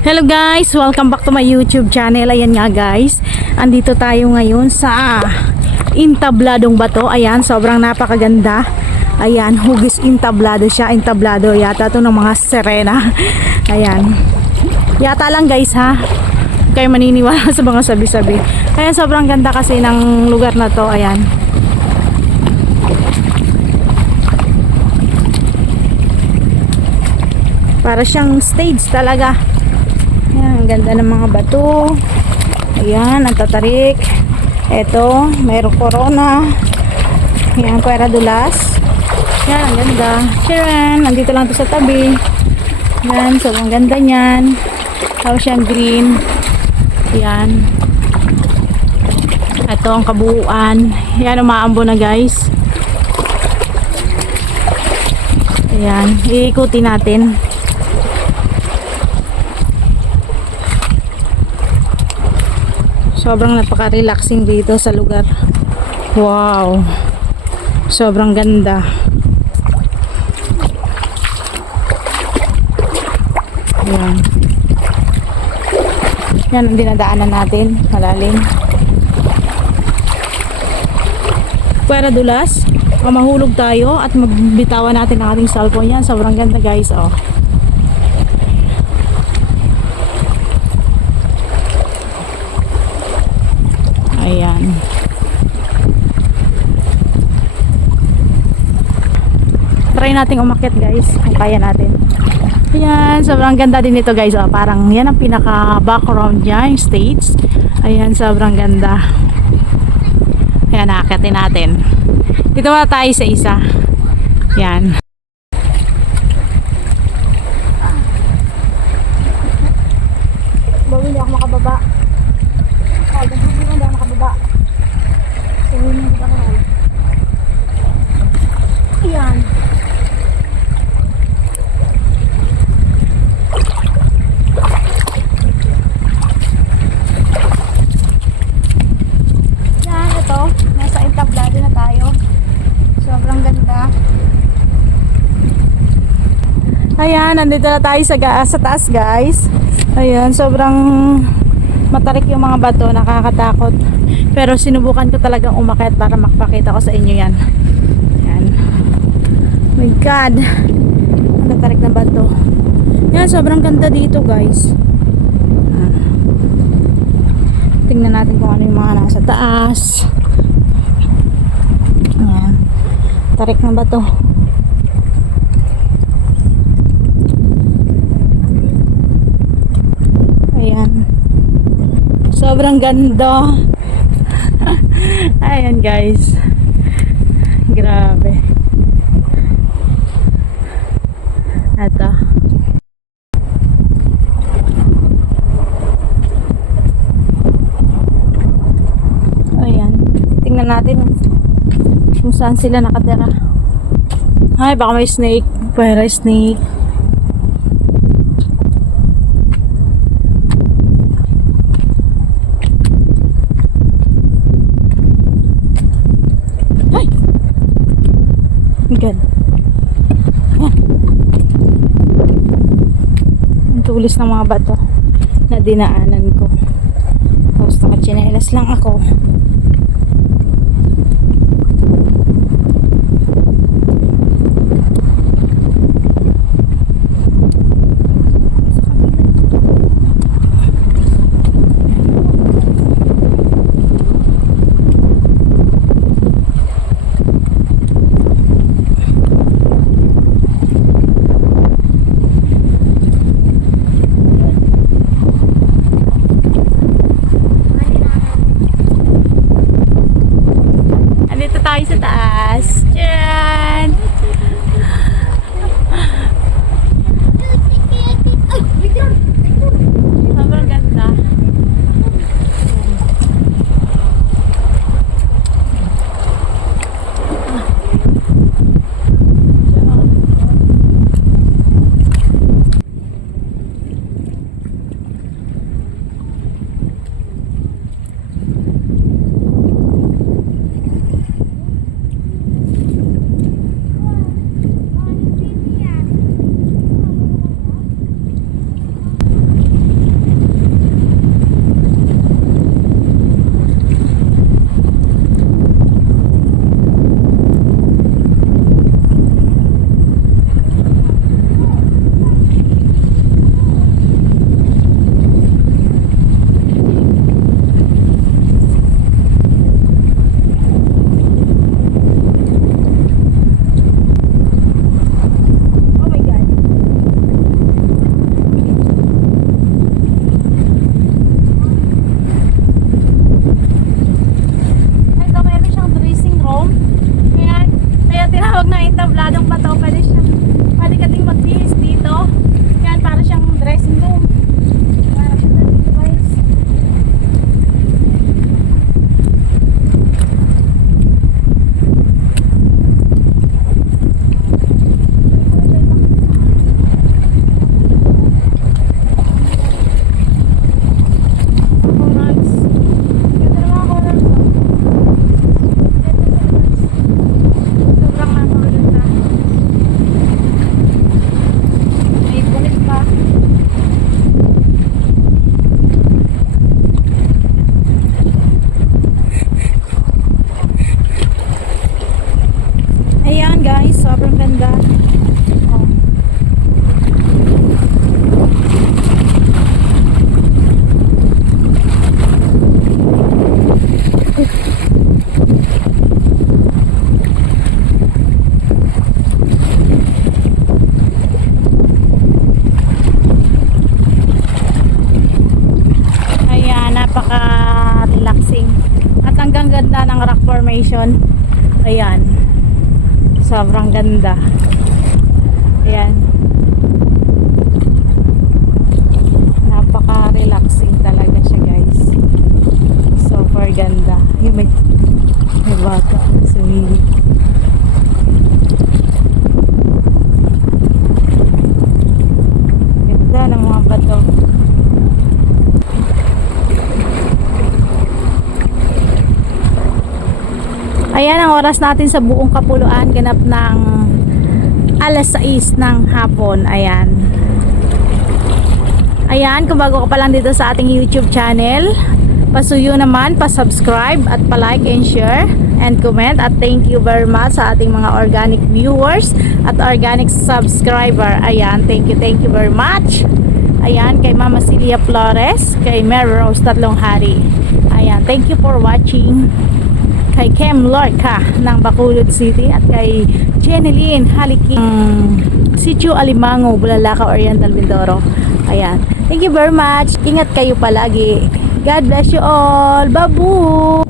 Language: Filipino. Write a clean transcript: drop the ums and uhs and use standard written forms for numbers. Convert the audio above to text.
Hello guys, welcome back to my YouTube channel. Ayan nga guys, andito tayo ngayon sa Intabladong Bato. Ayan, sobrang napakaganda. Ayan, hugis entablado siya. Entablado yata ito ng mga Serena. Ayan, yata lang guys ha, kayo maniniwala sa mga sabi-sabi. Ayan, sobrang ganda kasi ng lugar na to. Ayan, para siyang stage talaga. Ayan, ang ganda ng mga bato. Ayan, ang tatarik. Eto, mayroong corona. Ayan, pera dulas. Ayan, ang ganda. Sharon, nandito lang to sa tabi. Ayan, so ang ganda niyan. Tapos siyang green. Ayan. Ito ang kabuuan. Ayan, umaambo na guys. Ayan, iikutin natin. Sobrang napaka-relaxing dito sa lugar. Wow. Sobrang ganda. Ayan. Yan ang dinadaanan natin. Malalim. Pwera dulas. Mahulog tayo at magbitawan natin ang ating cellphone. Yan. Sobrang ganda guys. Oh. Ayan. Try nating umakyat guys kung kaya natin. Ayan, sobrang ganda din ito guys. Oh, parang yan ang pinaka background niya, yung stage. Ayan, sobrang ganda. Ayan, nakakyatin natin. Dito na tayo sa isa. Ayan. Bago hindi ako makababa. Ayan. Yan, ito. Nasa entablado na tayo. Sobrang ganda. Ayan, nandito na tayo sa taas guys. Ayan, sobrang matarik yung mga bato, nakakatakot. Pero sinubukan ko talagang umakyat para makapakita ko sa inyo yan. Yan. Oh my God. Ang tatarik na bato. Yan, sobrang ganda dito guys. Tingnan natin kung ano yung mga nasa taas. Yan. Tarik na bato. Ayan. Sobrang ganda. Ayan guys. Grabe. Ito. Ayan. Tingnan natin kung saan sila nakatira. Ay, baka may snake. Pwera snake. God. Ang tulis ng mga bato na dinaanan ko. Tapos nakachinelas lang ako. ganda. Oh. Ayan, napaka-relaxing. At hanggang ganda ng rock formation. Ayan. Sobrang ganda. Ayan. Napaka-relaxing talaga siya, guys. Super ganda. Yung may bata. Sumili. Ganda ng mga bato. Ayan ang oras natin sa buong Kapuluan, ganap ng alas 6 ng hapon. Ayan. Ayan, kung bago ka pa lang dito sa ating YouTube channel, pasuyo naman, pa-subscribe at pa-like and share and comment. At thank you very much sa ating mga organic viewers at organic subscriber. Ayan, thank you very much. Ayan, kay Mama Celia Flores, kay Mary Rose Tatlong Hari. Ayan, thank you for watching. Kay Kem Lorca ng Bacolod City at kay Jeneline Haliki Sitio Alimango, Bulalaka, Oriental, Mindoro. Ayan. Thank you very much. Ingat kayo palagi. God bless you all. Babu!